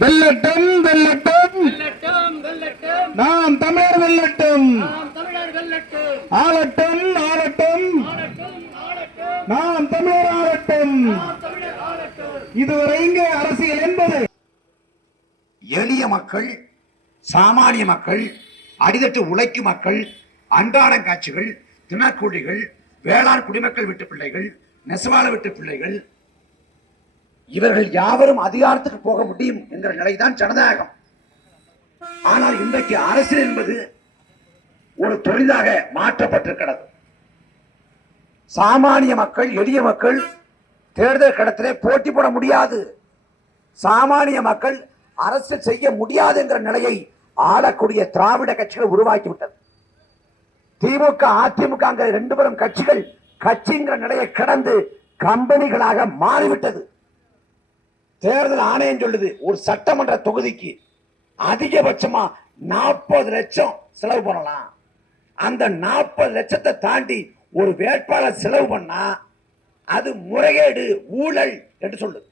வெல்லட்டும் வெல்லட்டும் நாம் தமிழர் வெல்லட்டும், ஆளட்டும் ஆளட்டும் நாம் தமிழர் ஆளட்டும். இதுவரை இங்கே அரசியல் என்பது எளிய மக்கள், சாமானிய மக்கள், அடித்தட்டு உழைக்கும் மக்கள், அன்றாடம் காட்சிகள், தினக்கூலிகள், வேளாண் குடிமக்கள் வீட்டு பிள்ளைகள், நெசவாள வீட்டு பிள்ளைகள், இவர்கள் யாவரும் அதிகாரத்துக்கு போக முடியும் என்கிற நிலைதான் ஜனநாயகம். ஆனால் இன்றைக்கு அரசியல் என்பது ஒரு தொழிலாக மாற்றப்பட்டிருக்கிறது. சாமானிய மக்கள், எளிய மக்கள் தேர்தல் களத்திலே போட்டி போட முடியாது. சாமானிய மக்கள் அரசியல் செய்ய முடியாது என்கிற நிலையை ஆளக்கூடிய திராவிட கட்சிகள் உருவாக்கிவிட்டது. திமுக, அதிமுக ரெண்டு பேரும் கட்சிகள் கட்சிங்கிற நிலையை கடந்து கம்பெனிகளாக மாறிவிட்டது. தேர்தல் ஆணையம் சொல்லுது ஒரு சட்டமன்ற தொகுதிக்கு அதிகபட்சமா 40 லட்சம் செலவு பண்ணலாம். அந்த 40 லட்சத்தை தாண்டி ஒரு வேட்பாளர் செலவு பண்ணா அது முறைகேடு, ஊழல் என்று சொல்லுது.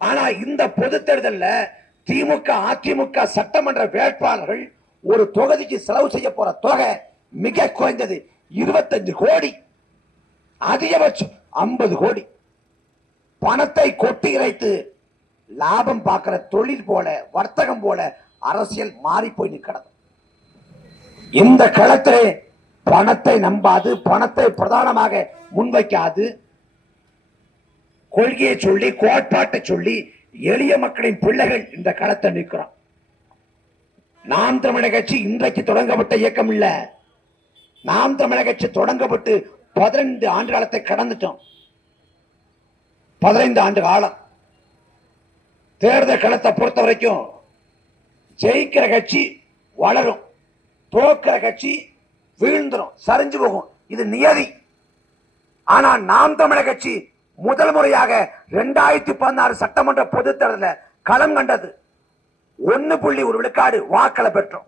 ஆனா இந்த பொது தேர்தலில் திமுக, அதிமுக சட்டமன்ற வேட்பாளர்கள் ஒரு தொகுதிக்கு செலவு செய்ய போற தொகை மிக குறைந்தது 25 கோடி, அதிகபட்சம் 50 கோடி. பணத்தை கொட்டி இறைத்து லாபம் பார்க்கிற தொழில் போல, வர்த்தகம் போல அரசியல் மாறி போய் நிற்கிறது. இந்த களத்திலே பணத்தை நம்பாது, பணத்தை பிரதானமாக முன்வைக்காது, கொள்கையை சொல்லி, கோட்பாட்டை சொல்லி எளிய மக்களின் பிள்ளைகள் இந்த களத்தை நிற்கிறோம். நாம் தமிழர் கட்சி இன்றைக்கு தொடங்கப்பட்ட இயக்கம் இல்ல. நாம் தமிழர் கட்சி தொடங்கப்பட்டு 15 ஆண்டு காலத்தை கடந்துட்டோம். 15 ஆண்டு காலம். தேர்தல் களத்தை பொறுத்த வரைக்கும் ஜெயிக்கிற கட்சி வளரும், தோக்கிற கட்சி வீழ்ந்துரும், சரிஞ்சு போகும். இது நியதி. ஆனா நாம் தமிழர் கட்சி முதல் முறையாக 2016 சட்டமன்ற பொது தேர்தலில் களம் கண்டது. 1.1 விழுக்காடு வாக்களை பெற்றோம்.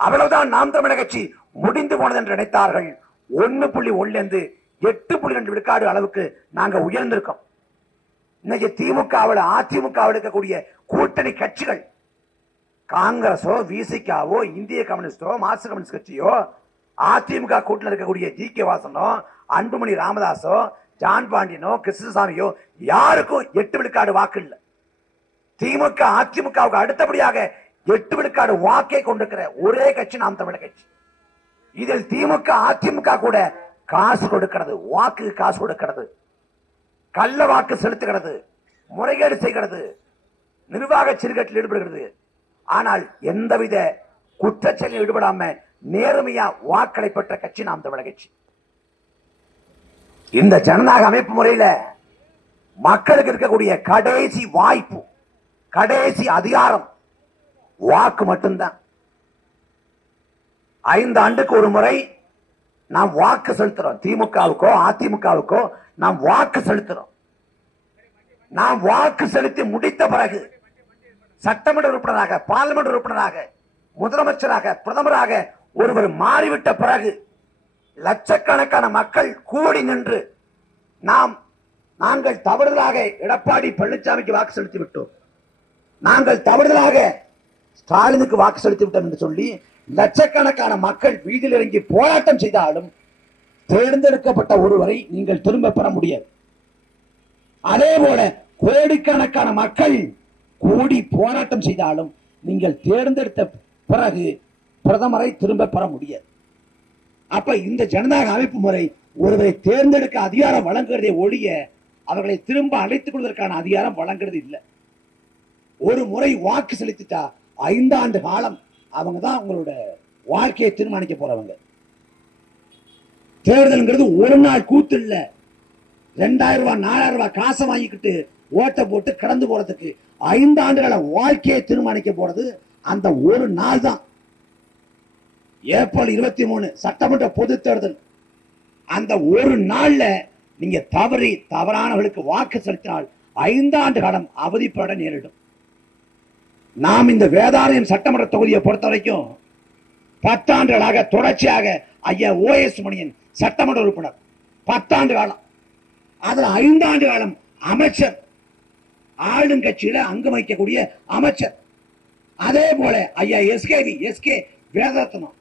அவ்வளவுதான் நாம் தமிழர் கட்சி முடிந்து போனது என்று நினைத்தார்கள். 1.1 8.2 விழுக்காடு அளவுக்கு நாங்க உயர்ந்திருக்கோம். இன்னைக்கு திமுகவில், அதிமுகவில் இருக்கக்கூடிய கூட்டணி கட்சிகள், காங்கிரஸோ, விசிகாவோ, இந்திய கம்யூனிஸ்டோ, மார்க்சிஸ்ட் கம்யூனிஸ்ட் கட்சியோ, அதிமுக கூட்டணியில் இருக்கக்கூடிய ஜி.கே. வாசனோ, அன்புமணி ராமதாசோ, ஜான் பாண்டியனோ, கிருஷ்ணசாமியோ யாருக்கும் 8 விழுக்காடு வாக்கு இல்லை. திமுக, அதிமுகவுக்கு அடுத்தபடியாக 8 விழுக்காடு வாக்கை கொண்டிருக்கிற ஒரே கட்சி நாம் தமிழர் கட்சி. இதில் திமுக, அதிமுக கூட காசு கொடுக்கிறது, வாக்கு காசு கொடுக்கிறது, கள்ள வாக்கு செலுத்துகிறது, முறைகேடு செய்கிறது, நிர்வாக சீர்கேட்டில் ஈடுபடுகிறது. ஆனால் எந்தவித குற்றச்செயலில் ஈடுபடாம நேர்மையா வாக்களை பெற்ற கட்சி நாம் தமிழர் கட்சி. இந்த ஜனநாயக அமைப்பு முறையில மக்களுக்கு இருக்கக்கூடிய கடைசி வாய்ப்பு, கடைசி அதிகாரம் வாக்கு மட்டும்தான். 5 ஆண்டுக்கு ஒரு முறை நாம் வாக்கு செலுத்துறோம். திமுகவுக்கோ அதிமுகவுக்கோ நாம் வாக்கு செலுத்துறோம். நாம் வாக்கு செலுத்தி முடித்த பிறகு சட்டமன்ற உறுப்பினராக, பார்லிமெண்ட் உறுப்பினராக, முதலமைச்சராக, பிரதமராக ஒருவர் மாறிவிட்ட பிறகு லட்சக்கணக்கான மக்கள் கூடி நின்று நாங்கள் தவறுதலாக எடப்பாடி பழனிசாமிக்கு வாக்கு செலுத்தி விட்டோம், நாங்கள் தவறுதலாக ஸ்டாலினுக்கு வாக்கு செலுத்தி விட்டோம் என்று சொல்லி லட்சக்கணக்கான மக்கள் வீதியில் இறங்கி போராட்டம் செய்தாலும் தேர்ந்தெடுக்கப்பட்ட ஒருவரை நீங்கள் திரும்ப பெற முடியாது. அதே போல கோடிக்கணக்கான மக்கள் கூடி போராட்டம் செய்தாலும் நீங்கள் தேர்ந்தெடுத்த பிறகு பிரதமரை திரும்ப பெற முடியாது. அப்ப இந்த ஜனநாயக அமைப்பு முறை ஒருவரை தேர்ந்தெடுக்க அதிகாரம் வழங்குறதை ஒழிய அவர்களை திரும்ப அழைத்துக் கொள்வதற்கான அதிகாரம் வழங்குறது இல்லை. ஒரு முறை வாக்கு செலுத்திட்டா 5 ஆண்டு காலம் அவங்க தான் உங்களோட வாழ்க்கையை தீர்மானிக்க போறவங்க. தேர்தல்ங்கிறது ஒரு நாள் கூத்து இல்ல. 2000 ரூபாய் 4000 ரூபாய் காசை வாங்கிக்கிட்டு ஓட்டை போட்டு கடந்து போறதுக்கு 5 ஆண்டுகள வாழ்க்கையை தீர்மானிக்க போறது அந்த ஒரு நாள் தான். ஏப்ரல் 23 சட்டமன்ற பொது தேர்தல். அந்த ஒரு நாள்ல நீங்க தவறானவர்களுக்கு வாக்கு செலுத்தினால் 5 ஆண்டு காலம் அவதிப்பட நேரிடும். நாம் இந்த வேதாரண்யம் சட்டமன்ற தொகுதியை பொறுத்த வரைக்கும் 10 ஆண்டுகளாக தொடர்ச்சியாக ஐயா ஓஎஸ் மணியன் சட்டமன்ற உறுப்பினர் 10 ஆண்டு காலம், அதுல 5 ஆண்டு காலம் அமைச்சர், ஆளுங்கட்சியில அங்கம் வகிக்கக்கூடிய அமைச்சர். அதே போல ஐயா எஸ்கே வேதாரத்னம்,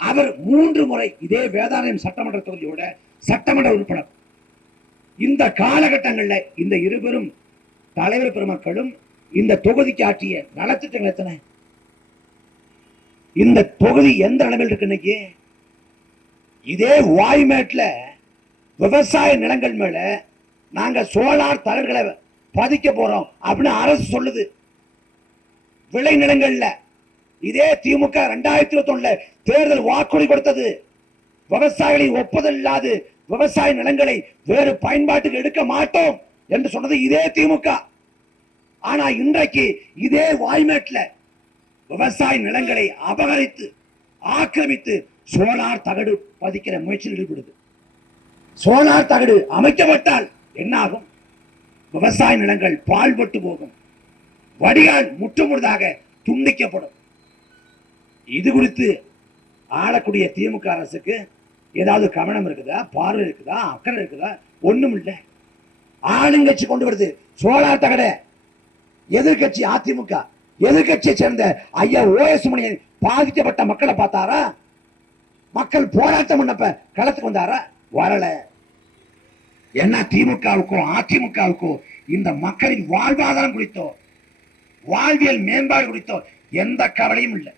அவர் 3 முறை இதே வேதாரண்யம் சட்டமன்ற தொகுதியோட சட்டமன்ற உறுப்பினர். இந்த காலகட்டங்களில் இந்த இருவரும் தலைவர் பெருமக்களும் இந்த தொகுதிக்கு ஆற்றிய நலத்திட்டங்கள் எத்தனை? இந்த தொகுதி எந்த நிலைமையில் இருக்கு இன்னைக்கு? இதே வாய்மேட்ல விவசாய நிலங்கள் மேல நாங்க சோலார் தகடுகளை பதிக்க போறோம் அப்படின்னு அரசு சொல்லுது. விளை நிலங்கள்ல இதே திமுக 2021 தேர்தல் வாக்குறுதி கொடுத்தது. விவசாயிகளை ஒப்புதல் இல்லாது விவசாய நிலங்களை வேறு பயன்பாட்டுக்கு எடுக்க மாட்டோம் என்று சொன்னது இதே திமுக. ஆனா இன்றைக்கு இதே வாய்மேட்ல விவசாய நிலங்களை அபகரித்து ஆக்கிரமித்து சோலார் தகடு பதிக்கிற முயற்சியில் ஈடுபடுது. சோலார் தகடு அமைக்கப்பட்டால் என்ன ஆகும்? விவசாய நிலங்கள் பாழ்பட்டு போகும், வடிகால் முற்றுமுழுதாக துண்டிக்கப்படும். இது குறித்து ஆளக்கூடிய திமுக அரசுக்கு ஏதாவது கவனம் இருக்குதா, பார்வை இருக்குதா, அக்கறை இருக்குதா? ஒண்ணும் இல்லை. ஆளுங்கட்சி கொண்டு வருது சோலார் தகட. எதிர்கட்சி அதிமுக, எதிர்கட்சியை சேர்ந்த ஐயா ஓஎஸ் மணியன் பாதிக்கப்பட்ட மக்களை பார்த்தாரா? மக்கள் போராட்டம் பண்ணப்ப களத்துக்கு வந்தாரா? வரல. என்ன திமுகவுக்கும் அதிமுகவுக்கும் இந்த மக்களின் வாழ்வாதாரம் குறித்தோ வாழ்வியல் மேம்பாடு குறித்தோ எந்த கவலையும் இல்லை.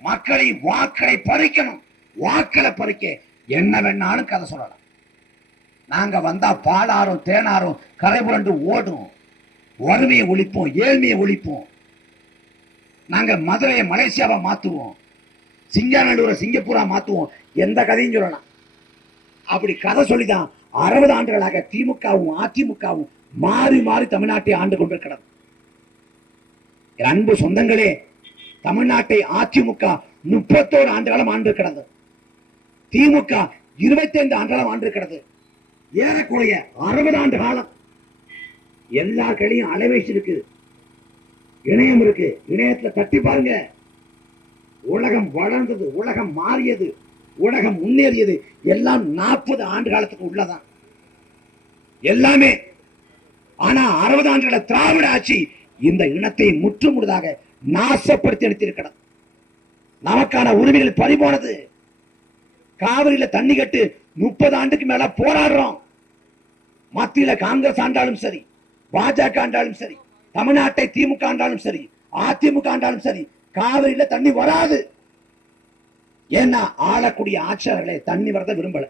மக்களை வாக்களை பறிக்கணும், வாக்களை பறிக்க என்ன வேணாலும் கதை சொல்லலாம். நாங்க வந்தா பாலாரும் தேனாரும் கரை புரண்டு ஓடும், வறுமையை ஒழிப்போம், ஏழ்மையை ஒழிப்போம். நாங்க மதுரையை மலேசியாவா மாத்துவோம், சிங்காநல்லூரை சிங்கப்பூரா மாத்துவோம். எந்த கதையும் சொல்லலாம். அப்படி கதை சொல்லிதான் 60 ஆண்டுகளாக திமுகவும் அதிமுகவும் மாறி மாறி தமிழ்நாட்டை ஆண்டு கொண்டிருக்கிறது. அன்பு சொந்தங்களே, தமிழ்நாட்டை அதிமுக 31 ஆண்டு காலம் ஆண்டு இருக்கிறது. திமுக 25 ஆண்டு காலம் ஆண்டு இருக்கிறது. ஏறக்குறைய 60 ஆண்டு காலம். எல்லா கையிலையும் அலைவேசி இருக்கு, இணையம் இருக்கு. இணையத்துல தட்டி பாருங்க. உலகம் வளர்ந்தது, உலகம் மாறியது, உலகம் முன்னேறியது எல்லாம் 40 ஆண்டு காலத்துக்கு உள்ளதான் எல்லாமே. ஆனா 60 ஆண்டுகள திராவிட ஆட்சி இந்த இனத்தை முற்றுமுழுதாக நாசப்படுத்தி எடுத்திருக்கிறது. நமக்கான உரிமைகள் பறிபோனது. காவிரியில தண்ணி கட்டு 30 ஆண்டுக்கு மேல போராடுறோம். மத்தியில காங்கிரஸ் ஆண்டாலும் சரி, பாஜக ஆண்டாலும் சரி, தமிழ்நாட்டை திமுக ஆண்டாலும் சரி, அதிமுக ஆண்டாலும் சரி, காவிரியில தண்ணி வராது. ஏன்னா ஆளக்கூடிய ஆட்சியாளர்களை தண்ணி வரத விரும்பல.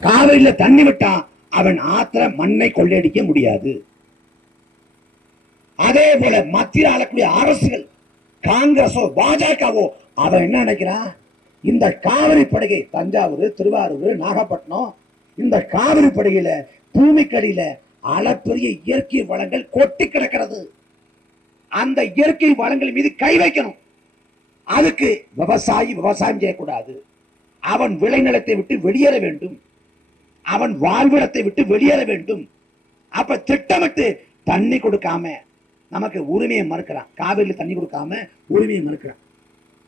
காவிரியில தண்ணி விட்டா அவன் ஆத்திர மண்ணை கொள்ளையடிக்க முடியாது. அதே போல மத்தியில் ஆளக்கூடிய அரசுகள் காங்கிரஸோ பாஜகவோ அவன் என்ன நினைக்கிறான்? இந்த காவிரி படுகை தஞ்சாவூர், திருவாரூர், நாகப்பட்டினம், இந்த காவிரி படுகையில பூமிக்கடியில அளப்பெரிய இயற்கை வளங்கள் கொட்டி கிடக்கிறது. அந்த இயற்கை வளங்கள் மீது கை வைக்கணும். அதுக்கு விவசாயி விவசாயம் செய்யக்கூடாது. அவன் விளைநிலத்தை விட்டு வெளியேற வேண்டும், அவன் வாழ்விடத்தை விட்டு வெளியேற வேண்டும். அப்ப திட்டமிட்டு தண்ணி கொடுக்காம நமக்கு உரிமையை மறுக்கிறான். காவிரியில் தண்ணி கொடுக்காம உரிமையை மறுக்கிறான்.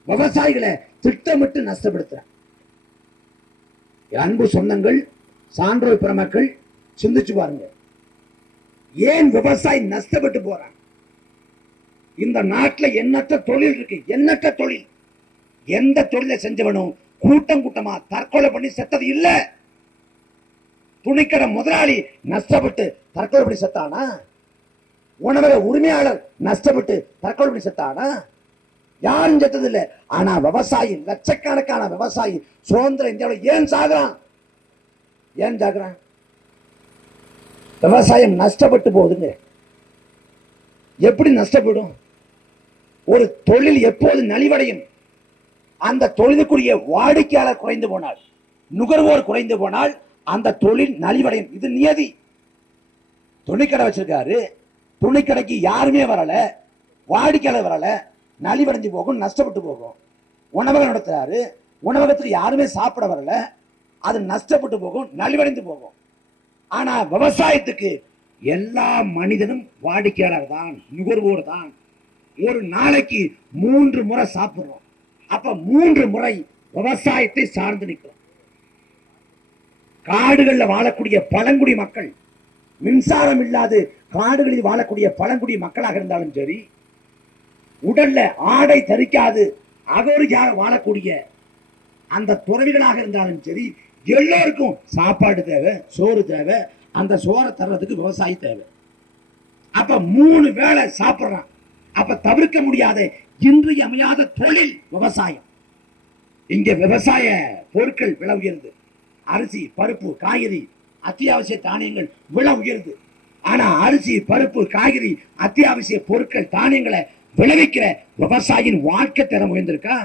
விவசாயிகளை திட்டமிட்டு நஷ்டப்படுத்துறான். அன்பு சொந்தங்கள், சான்றோர் பெருமக்கள் சிந்திச்சு பாருங்க. ஏன் விவசாயி நஷ்டப்பட்டு போறான்? இந்த நாட்டில் எண்ணற்ற தொழில் இருக்கு, எண்ணற்ற தொழில். எந்த தொழிலை செஞ்சவனும் கூட்டம் கூட்டமா தற்கொலை பண்ணி செத்தது இல்ல. துணிக்கடை முதலாளி நஷ்டப்பட்டு தற்கொலை பண்ணி செத்தானா? உணவக உரிமையாளர் நஷ்டப்பட்டு தற்கொலை பண்ணி செத்தானா? யாரும் செத்தது இல்லை. ஆனா விவசாயி, லட்சக்கணக்கான விவசாயி சுதந்திர இந்தியாவில் ஏன் சாகுறான்? ஏன் சாகுறான்? விவசாயம் நஷ்டப்பட்டு போகுதுங்க. எப்படி நஷ்டப்படும்? ஒரு தொழில் எப்போது நலிவடையும்? அந்த தொழிலுக்குரிய வாடிக்கையாளர் குறைந்து போனால், நுகர்வோர் குறைந்து போனால் அந்த தொழில் நலிவடையும். இது நியதி. துணிக்கடை வச்சிருக்காரு, துணிக்கடைக்கு யாருமே வரல, வாடிக்கையாளர் வரல, நலிவடைஞ்சு போகும், நஷ்டப்பட்டு போகும். உணவகம் நடத்துறாரு, உணவகத்துக்கு யாருமே சாப்பிட வரல, அது நஷ்டப்பட்டு போகும், நலிவடைந்து போகும். ஆனா விவசாயத்துக்கு எல்லா மனிதனும் வாடிக்கையாளர் தான், நுகர்வோர் தான். ஒரு நாளைக்கு 3 முறை சாப்பிடுறோம். அப்ப 3 முறை விவசாயத்தை சார்ந்து நிற்கிறோம். காடுகள்ல வாழக்கூடிய பழங்குடி மக்கள் மின்சாரம் இல்லாது காடுகளில் வாழக்கூடிய பழங்குடி மக்களாக இருந்தாலும் சரி, உடல்ல ஆடை தரிக்காது அகோரியாக வாழக்கூடிய அந்த துறவிகளாக இருந்தாலும் சரி, எல்லோருக்கும் சாப்பாடு தேவை, சோறு தேவை. அந்த சோறை தர்றதுக்கு விவசாயி தேவை. அப்ப 3 வேளை சாப்பிடுறான். அப்ப தவிர்க்க முடியாத இன்றியமையாத தொழில் விவசாயம். இங்க விவசாய பொருட்கள் விலை உயர்ந்து, அரிசி, பருப்பு, காய்கறி, அத்தியாவசிய தானியங்கள் விலை உயர்ந்து. ஆனா அரிசி, பருப்பு, காய்கறி, அத்தியாவசிய பொருட்கள், தானியங்களை விளைவிக்கிற விவசாயியின் வாழ்க்கை தரம் உயர்ந்திருக்கா?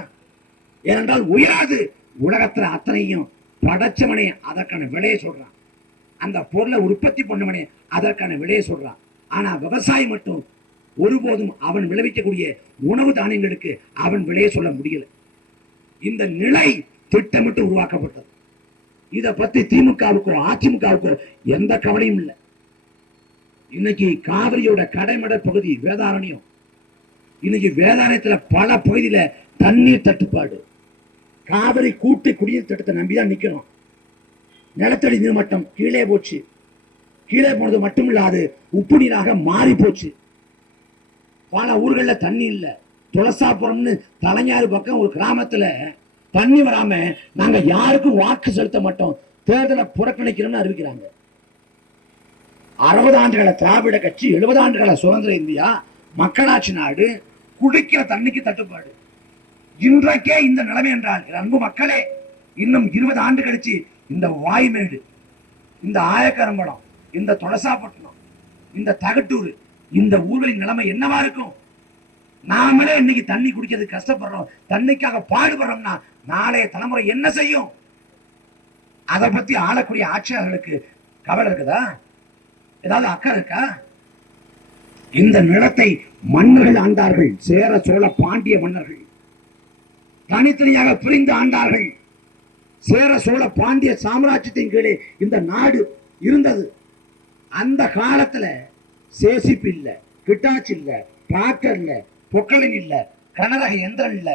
ஏனென்றால் உயராது. உலகத்துல அத்தனையும் படைச்சவனே அதற்கான விலையை சொல்றான். அந்த பொருளை உற்பத்தி பண்ணவனே அதற்கான விலையை சொல்றான். ஆனா விவசாயி மட்டும் ஒருபோதும் அவன் விளைவிக்கக்கூடிய உணவு தானியங்களுக்கு அவன் விலையை சொல்ல முடியல. இந்த நிலை திட்டமிட்டு உருவாக்கப்பட்டது. இதை பத்தி திமுகவுக்கோ அதிமுகவுக்கோ எந்த கவலையும் இல்லை. இன்னைக்கு காவிரியோட கடைமட பகுதி வேதாரண்யம். இன்னைக்கு வேதாரண்யத்துல பல பகுதியில தண்ணீர் தட்டுப்பாடு. காவிரி கூட்டு குடிநீர் திட்டத்தை நம்பிதான் நிக்கிறோம். நிலத்தடி நீர்மட்டம் கீழே போச்சு. கீழே போனது மட்டுமில்லாது உப்பு நீராக மாறி போச்சு. பல ஊர்கள்ல தண்ணி இல்ல. துளசாபுரம்னு தலைஞாறு பக்கம் ஒரு கிராமத்துல தண்ணி வராம நாங்க யாருக்கும் வாக்கு செலுத்த மாட்டோம், தேர்தலை புறக்கணிக்கிறோம்னு அறிவிக்கிறாங்க. 60 ஆண்டுகள திராவிட கட்சி, 70 ஆண்டுகள சுதந்திர இந்தியா, மக்களாட்சி நாடு, குடிக்கிற தண்ணிக்கு தட்டுப்பாடு. இன்றைக்கே இந்த நிலைமை என்றால் அன்பு மக்களே, இன்னும் 20 ஆண்டு கழிச்சு இந்த வாய்மேடு, இந்த ஆயக்கரம்பலம், இந்த துளசாப்பட்டினம், இந்த தகட்டூர், இந்த ஊர்களின் நிலைமை என்னவா இருக்கும்? நாமளே இன்னைக்கு தண்ணி குடிக்கிறதுக்கு கஷ்டப்படுறோம், தண்ணிக்காக பாடுபடுறோம்னா நாளைய தலைமுறை என்ன செய்யும்? அதை பத்தி ஆளக்கூடிய ஆட்சியாளர்களுக்கு கவலை இருக்குதா? ஏதாவது அக்கறை இருக்கா? இந்த நிலத்தை மன்னர்கள் ஆண்டார்கள். சேர, சோழ, பாண்டிய மன்னர்கள் தனித்தனியாக பிரிந்து ஆண்டார்கள். சேர, சோழ, பாண்டிய சாம்ராஜ்யத்தின் கீழே இந்த நாடு இருந்தது. அந்த காலத்துல சேசிப்பு இல்ல, கிட்டாச்சு இல்ல, டிராக்டர் இல்ல, பொக்கலின் இல்ல, கனரக எந்திரம் இல்ல,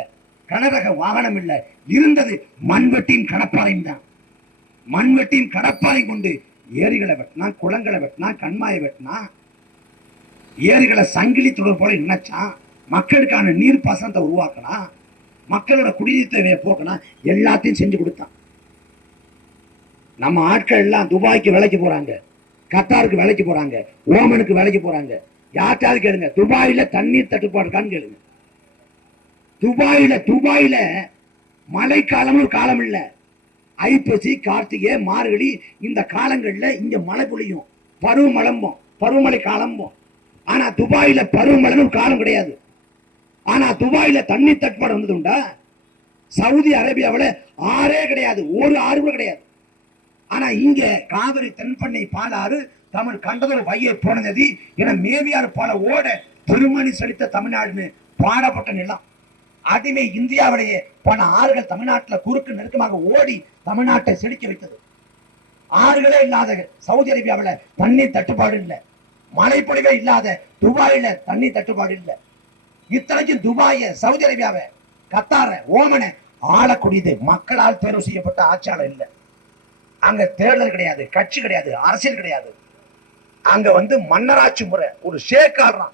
கனரக வாகனம் இல்ல. இருந்தது மண்வெட்டின் கடப்பாறையும் தான். மண்வெட்டின் கடப்பாறை கொண்டு ஏரிகளை வெட்டினா, குளங்களை வெட்டினா, கண்மாயை வெட்டினா, ஏரிகளை சங்கிலி தொடர் போல நினைச்சான். மக்களுக்கான நீர் பாசனத்தை உருவாக்கினா, மக்களோட குடிநீர் தேவையை போக்கினா, எல்லாத்தையும் செஞ்சு கொடுத்தான். நம்ம ஆட்கள் எல்லாம் துபாய்க்கு வேலைக்கு போறாங்க, கத்தாருக்கு வேலைக்கு போறாங்க, ஓமனுக்கு வேலைக்கு போறாங்க. யார்ட்டாவது கேளுங்க, துபாயில தண்ணீர் தட்டுப்பாடு இருக்கான்னு கேளுங்க. துபாயில மழைக்காலம் ஒரு காலம் இல்ல. ஐப்பசி, கார்த்திகை, மார்கழி இந்த காலங்கள்ல இங்க மழை பொழியும், பருவமழம்போம், பருவமழை காலம்போம். ஆனா துபாயில பருவமழை காலம் கிடையாது. ஆனா துபாயில தண்ணீர் தட்டுப்பாடு வந்ததுண்டா? சவுதி அரேபியாவில் ஆறே கிடையாது, ஒரு ஆறு கூட கிடையாது. ஆனா இங்க காவிரி, தென்பண்ணை, பாலாறு, தமிழ் கண்டதொரு வையை போன நதி என மேவியாறு பல ஓட திருமணி செலுத்த தமிழ்நாடுன்னு பாடப்பட்ட நிலம். அதுமே இந்தியாவிலேயே பல ஆறுகள் தமிழ்நாட்டில் குறுக்கு நெருக்கமாக ஓடி தமிழ்நாட்டை செழிக்க வைத்தது. ஆறுகளே இல்லாத சவுதி அரேபியாவில் தண்ணீர் தட்டுப்பாடு இல்லை. மழைப்பொழிவே இல்லாத துபாயில தண்ணீர் தட்டுப்பாடு இல்லை. இத்தனைக்கும் துபாய, சவுதி அரேபியாவை, கத்தார, ஓமனை ஆளக்கூடியது மக்களால் தேர்வு செய்யப்பட்ட ஆட்சியாளர் இல்லை. அங்க தேர்தல் கிடையாது, கட்சி கிடையாது, அரசியல் கிடையாது. அங்க மன்னராட்சி முறை. ஒரு ஷேக் ஆடுறான்.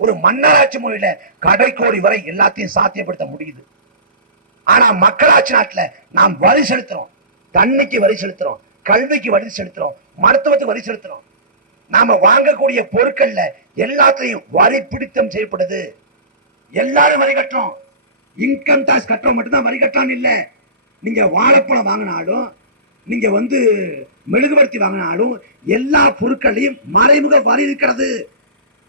ஒரு மன்னராட்சி முறையில கடைக்கோடி வரை எல்லாத்தையும் சாத்தியப்படுத்த முடியுது. ஆனா மக்களாட்சி நாட்டுல நாம் வரி செலுத்துறோம். தண்ணிக்கு வரி செலுத்துறோம், கல்விக்கு வரி செலுத்துறோம், மருத்துவத்துக்கு வரி செலுத்துறோம். நாம வாங்கக்கூடிய பொருட்கள்ல எல்லாத்தையும் வரி பிடித்தம் செய்யப்படுது. எல்லாரும் வரி கட்டுறோம். இன்கம் டாக்ஸ் கட்டுறோம் மட்டும்தான் வரி கட்டான்னு இல்ல. நீங்க வாழைப்பழம் வாங்கினாலும், நீங்க மெழுகுவர்த்தி வாங்கினாலும் எல்லா பொருட்களையும் மறைமுக வரி இருக்கிறது.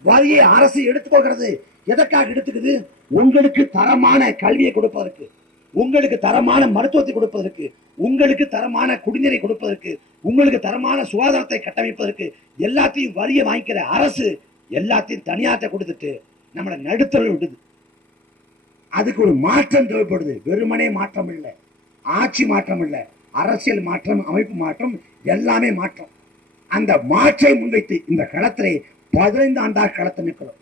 வரியை அரசு எடுத்துக்கொள்கிறது. எதற்காக எடுத்துக்குது? உங்களுக்கு தரமான கல்வியை கொடுப்பதற்கு, உங்களுக்கு தரமான மருத்துவத்தை கொடுப்பதற்கு, உங்களுக்கு தரமான குடிநீரை கொடுப்பதற்கு, உங்களுக்கு தரமான சுகாதாரத்தை கட்டமைப்பதற்கு எல்லாத்தையும் வரியை வாங்கிக்கிற அரசு எல்லாத்தையும் தனியாற்ற கொடுத்துட்டு நம்மளை நடுத்தர விடுது. அதுக்கு ஒரு மாற்றம் தேவைப்படுது. வெறுமனே மாற்றம் இல்லை, ஆட்சி மாற்றம் இல்லை, அரசியல் மாற்றம், அமைப்பு மாற்றம், எல்லாமே மாற்றம். அந்த மாற்றை முன்வைத்து இந்த களத்திலே 15 ஆண்டாக களத்தை நிற்கிறோம்.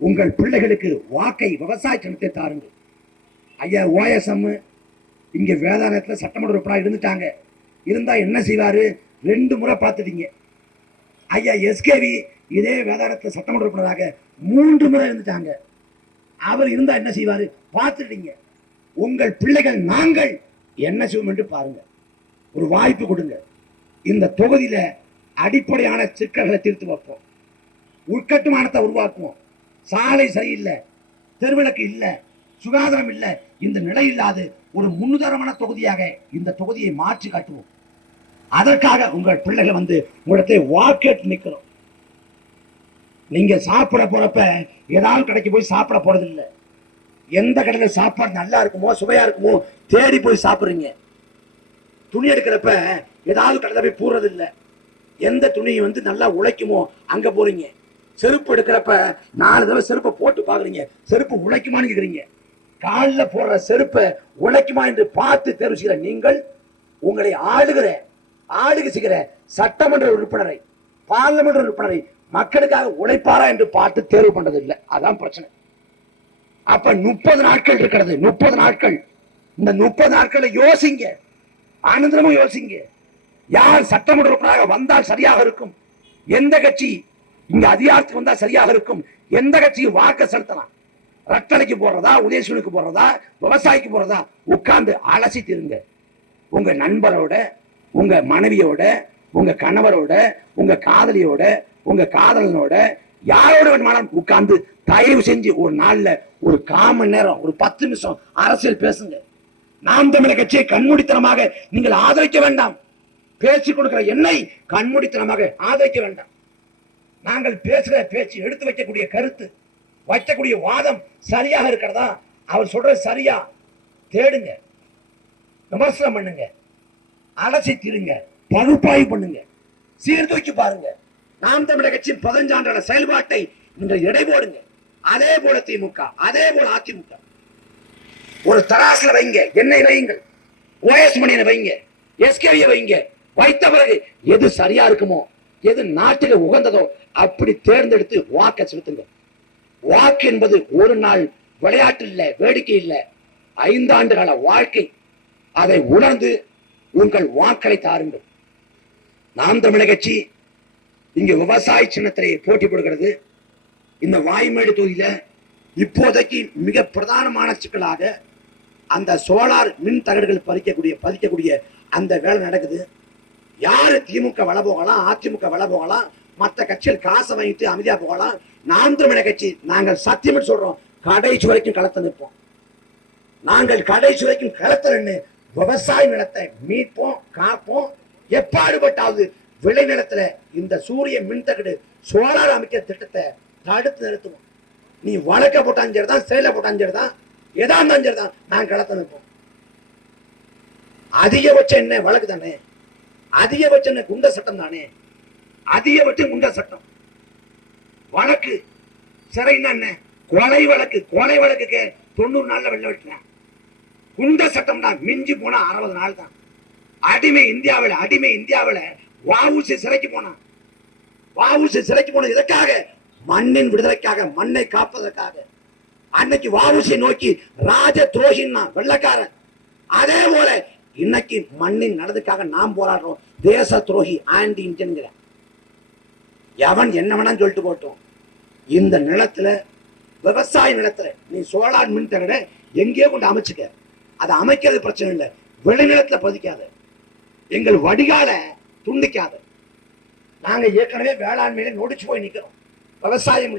உங்கள் பிள்ளைகளுக்கு வாக்கை, விவசாய சின்னத்தை தாருங்கள். ஐயா ஓஎஸ்எம் இங்க வேதாரண்யத்தில் சட்டமன்ற உறுப்பினராக இருந்துட்டாங்க. இருந்தா என்ன செய்வாரு? 2 முறை பார்த்துட்டீங்க. ஐயா எஸ்கேவி இதே வேதாளத்தில் சட்டமன்ற உறுப்பினராக 3 முறை இருந்துட்டாங்க. அவர் இருந்தா என்ன செய்வாரு பார்த்துட்டீங்க. உங்கள் பிள்ளைகள் நாங்கள் என்ன செய்வோம் என்று பாருங்க. ஒரு வாய்ப்பு கொடுங்க. இந்த தொகுதியில அடிப்படையான சிக்கல்களை தீர்த்து வைப்போம். உட்கட்டுமானத்தை உருவாக்குவோம். சாலை சரியில்லை, தெருவிளக்கு இல்லை, சுகாதாரம் இல்லை. இந்த நிலை இல்லாது ஒரு முன்னுதாரணமான தொகுதியாக இந்த தொகுதியை மாற்றி காட்டுவோம். அதற்காக உங்கள் பிள்ளைகள் வந்து உங்களிடத்தை வாக்கெட்டு நிற்கிறோம். நீங்க சாப்பிட போறப்ப ஏதாவது கடைக்கு போய் சாப்பிட போறது இல்லை. எந்த கடையில சாப்பாடு நல்லா இருக்குமோ சுவையா இருக்குமோ தேடி போய் சாப்பிடுறீங்க. துணி எடுக்கிறப்ப ஏதாவது கடையில போய் போறது இல்லை. எந்த துணி வந்து நல்லா உழைக்குமோ அங்க போறீங்க. செருப்பு எடுக்கிறப்ப 4 தடவை செருப்பை போட்டு பாக்குறீங்க. செருப்பு உழைக்குமான்னு கேக்குறீங்க. காலில் போடுற செருப்பை உழைக்குமா என்று பார்த்து தேர்வு செய்கிற நீங்கள் உங்களை ஆளுகை செய்கிற சட்டமன்ற உறுப்பினரை, பார்லிமெண்ட் உறுப்பினரை மக்களுக்காக உழைப்பாரா என்று பார்த்து தேர்வு பண்றது இல்லை. அதான் பிரச்சனை. அப்ப 30 நாட்கள் இருக்கிறது. 30 நாட்கள். இந்த 30 நாட்களை யோசிங்க, ஆனந்தமும் யோசிங்க. யார் சட்டமன்ற உறுப்பினராக வந்தால் சரியாக இருக்கும், எந்த கட்சி இங்க அதிகாரத்துக்கு வந்தா சரியாக இருக்கும், எந்த கட்சியும் வாக்கு செலுத்தலாம். ரத்தனைக்கு போறதா, உதயசூனுக்கு போறதா, விவசாயிக்கு போறதா, உட்கார்ந்து அலசி தீருங்க. உங்க நண்பரோட, உங்க மனைவியோட, உங்க கணவரோட, உங்க காதலியோட, உங்க காதலனோட, யாரோட வேணுமானாலும் உட்கார்ந்து தயவு செஞ்சு ஒரு நாள்ல ஒரு 1/4 மணி நேரம், ஒரு 10 நிமிஷம் அரசியல் பேசுங்க. நாம் தமிழர் கட்சியை கண்மூடித்தனமாக நீங்கள் ஆதரிக்க வேண்டாம். பேச்சு கொடுக்கிற என்னை கண்மூடித்தனமாக ஆதரிக்க வேண்டாம். நாங்கள் பேசுகிற பேச்சு, எடுத்து வைக்கக்கூடிய கருத்து, வைக்கக்கூடிய வாதம் சரியாக இருக்கிறதா, அவர் சொல்றது சரியா தேடுங்க, விமர்சனம் பண்ணுங்க, அலசி தீருங்க, பகுப்பாய்வு பண்ணுங்க, சீர்தூக்கி பாருங்க. நாம் தமிழர் கட்சியின் 15 ஆண்டு செயல்பாட்டை நீங்கள் எடை போடுங்க. அதே போல திமுக, அதே போல அதிமுக. ஒரு தராசுல வைங்க, எண்ணெய் வையுங்கள், ஓஎஸ் மணியை வைங்க, எஸ்கேவியை வைங்க. வைத்த பிறகு எது சரியா இருக்குமோ, எது நாட்டில உகந்ததோ அப்படி தேர்ந்தெடுத்து வாக்க செலுத்துங்க. வாக்கு என்பது ஒரு நாள் விளையாட்டு இல்லை, வேடிக்கை இல்லை, 5 ஆண்டு கால வாழ்க்கை. அதை உணர்ந்து உங்கள் வாக்களை தாருங்கள். நாம் தமிழர் கட்சி இங்க விவசாய சின்னத்திலே போட்டி போடுகிறது. இந்த வாய்மேடு தொகுதியில இப்போதைக்கு மிக பிரதானமான சிக்கலாக அந்த சோலார் மின் தகடுகள் பதிக்கக்கூடிய அந்த வேலை நடக்குது. யாரு திமுக வள போகலாம், அதிமுக வள போகலாம், மற்ற கட்சிகள் காசை வாங்கிட்டு அமைதியா போகலாம். நாம் தமிழர் கட்சி நாங்கள் சத்தியம் சொல்றோம், கடைசி வரைக்கும் களத்தை நிற்போம். நாங்கள் கடைசி வரைக்கும் களத்தில் விவசாய நிலத்தை மீட்போம், காப்போம். எப்பாடுபட்டாவது விளை நிலத்துல இந்த சூரிய மின்தகடு சோலார் அமைக்கிற திட்டத்தை தடுத்து நிறுத்துவோம். நீ வழக்க போட்டாலும் சரிதான், செயல போட்டாலும் சரிதான், எதா இருந்தாலும் சரிதான், நாங்கள் களத்தை நிற்போம். அதிகபட்சம் என்ன வழக்கு தானே, அதிகபட்சம் என்ன குண்ட சட்டம் தானே, அதிகபட்சம் குண்ட சட்டம். வழக்கு சிறைன்னா என்ன, கொலை வழக்கு, கொலை வழக்குக்கு 90 நாள்ல வெள்ள வெட்டலாம். குண்ட சட்டம் தான் மிஞ்சி போனா 60 நாள் தான். அடிமை இந்தியாவில் வாவுசி சிறைக்கு போனான். வாவுசி சிறைக்கு போனது எதற்காக? மண்ணின் விடுதலைக்காக, மண்ணை காப்பதற்காக. அன்னைக்கு வாவுசியை நோக்கி ராஜ துரோகின்னா வெள்ளக்காரன். அதே போல இன்னைக்கு மண்ணின் நடந்துக்காக நாம் போராடுறோம். தேச துரோகி, ஆன்டி இந்தியன். எவன் என்ன வேணாம் சொல்லிட்டு போட்டோம். இந்த நிலத்துல, விவசாய நிலத்துல நீ சோலார் மின் தகட எங்கேயோ கொண்டு அமைச்சுக்க. அதை அமைக்கிறது பிரச்சனை இல்லை, விளைநிலத்துல பதிக்காத, எங்கள் வடிகால துண்டிக்காத. நாங்க ஏற்கனவே வேளாண்மையில நொடிச்சு போய் நிக்கிறோம். விவசாயம்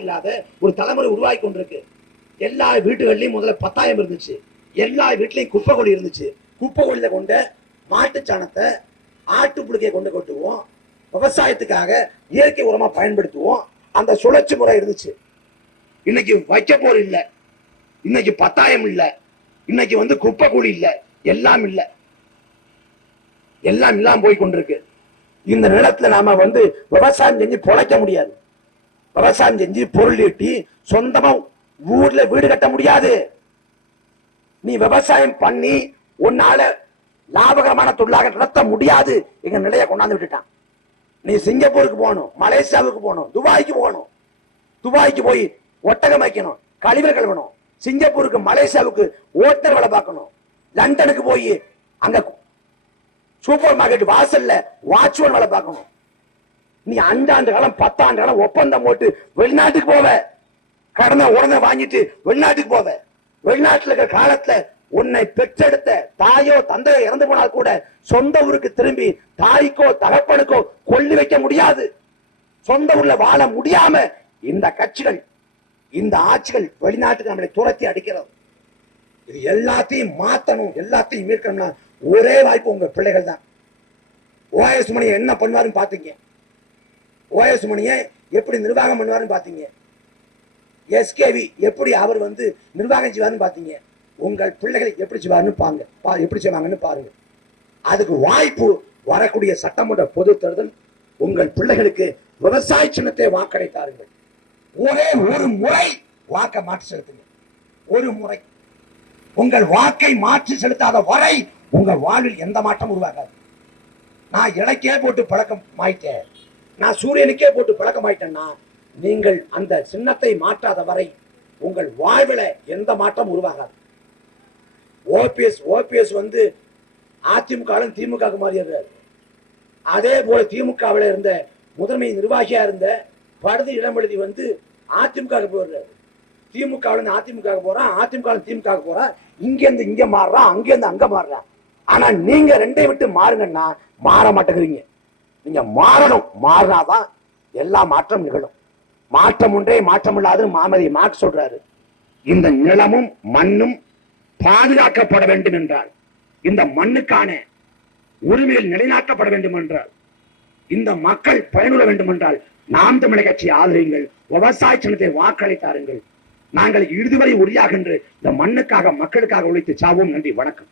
இல்லாத ஒரு தலைமுறை உருவாகி கொண்டிருக்கு. எல்லா வீட்டுகள்லயும் முதல்ல 10,000 இருந்துச்சு. எல்லா வீட்லயும் குப்பை கொடி இருந்துச்சு. குப்பை கொடியில கொண்ட மாட்டுச்சாணத்தை, ஆட்டு புழுக்கையை கொண்டு கொட்டுவோம். விவசாயத்துக்காக இயற்கை உரமா பயன்படுத்துவோம். அந்த சுழற்சி முறை இருந்துச்சு. இன்னைக்கு வைக்க போர் இல்லை, இன்னைக்கு 10,000 இல்லை, இன்னைக்கு குப்பை கூலி இல்லை, எல்லாம் இல்லை, எல்லாம் இல்லாம போய் கொண்டிருக்கு. இந்த நிலத்துல நாம விவசாயம் செஞ்சு பொழைக்க முடியாது. விவசாயம் செஞ்சு பொருள் ஈட்டி சொந்தமா ஊர்ல வீடு கட்ட முடியாது. நீ விவசாயம் பண்ணி உன்னால லாபகரமான தொழிலாக நடத்த முடியாது. எங்க நிலையை கொண்டாந்து விட்டுட்டான். நீ சிங்கப்பூருக்கு போகணும், மலேசியாவுக்கு போகணும், துபாய்க்கு போகணும். துபாய்க்கு போய் ஒட்டகம் வைக்கணும், கழிவுகள் கழுவணும். சிங்கப்பூருக்கு மலேசியாவுக்கு ஓட்டர் வேலை பார்க்கணும். லண்டனுக்கு போய் அங்க சூப்பர் மார்க்கெட் வாசல்ல வாட்ச்மேன் வேலை பார்க்கணும். நீ 5 ஆண்டு காலம் 10 ஆண்டு காலம் ஒப்பந்தம் போட்டு வெளிநாட்டுக்கு போவ, கடனை உடனே வாங்கிட்டு வெளிநாட்டுக்கு போவ. வெளிநாட்டுல இருக்கிற காலத்துல உன்னை பெற்றெடுத்த தாயோ தந்தையோ இறந்து போனால் கூட சொந்த ஊருக்கு திரும்பி தாய்க்கோ தகப்பனுக்கோ கொள்ளி வைக்க முடியாது. சொந்த ஊர்ல வாழ முடியாம இந்த கட்சிகள், இந்த ஆட்சிகள் வெளிநாட்டுக்கு நம்மளை துரத்தி அடிக்கிறது. இது எல்லாத்தையும் மாத்தணும், எல்லாத்தையும் மீட்கணும்னா ஒரே வாய்ப்பு உங்க பிள்ளைகள் தான். ஓஎஸ் மணியை என்ன பண்ணுவாருன்னு பாத்தீங்க, ஓஎஸ் மணியை எப்படி நிர்வாகம் பண்ணுவாருன்னு பாத்தீங்க, எஸ்கேவி எப்படி அவர் நிர்வாகம் செய்வாருன்னு பாத்தீங்க. உங்கள் பிள்ளைகளை எப்படி செய்வாருன்னு எப்படி செய்வாங்கன்னு பாருங்க. அதுக்கு வாய்ப்பு வரக்கூடிய சட்டமன்ற பொது தேர்தல். உங்கள் பிள்ளைகளுக்கு விவசாய சின்னத்தை வாக்களித்தாருங்கள். ஒரே ஒரு முறை வாக்கை மாற்றி செலுத்துங்க. ஒரு முறை உங்கள் வாக்கை மாற்றி செலுத்தாத வரை உங்கள் வாழ்வில் எந்த மாற்றம் உருவாகாது. நான் இலக்கே போட்டு பழக்கம் ஆயிட்டேன், நான் சூரியனுக்கே போட்டு பழக்கம் ஆயிட்டேன்னா நீங்கள் அந்த சின்னத்தை மாற்றாத வரை உங்கள் வாழ்வில் எந்த மாற்றம் உருவாகாது. ஓபிஎஸ் அதிமுக திமுக மாறிடுறாரு. அதே போல திமுகவில் இருந்த முதன்மை நிர்வாகியா இருந்த படுதி இடம்பெழுதி அதிமுக போயிடுறாரு. திமுக அதிமுக போறான், அதிமுக திமுக போறான். இங்கிருந்து இங்க மாறுறான், அங்கிருந்து அங்க மாறுறான். ஆனா நீங்க ரெண்டை விட்டு மாறுங்கன்னா மாற மாட்டேங்கிறீங்க. நீங்க மாறணும், மாறினாதான் எல்லா மாற்றம் நிகழும். மாற்றம் ஒன்றே மாற்றம் இல்லாதுன்னு மாமதி மார்க்ஸ் சொல்றாரு. இந்த நிலமும் மண்ணும் பாதுகாக்கப்பட வேண்டும் என்றால், இந்த மண்ணுக்கான உரிமையில் நிலைநாட்டப்பட வேண்டும் என்றால், இந்த மக்கள் பயனுற வேண்டும் என்றால் நாம் தமிழர் கட்சி ஆதரியுங்கள், விவசாய சின்னத்தை வாக்களித்தாருங்கள். நாங்கள் இறுதிவரை உறுதியாக இந்த மண்ணுக்காக மக்களுக்காக உழைத்து சாவோம். நன்றி, வணக்கம்.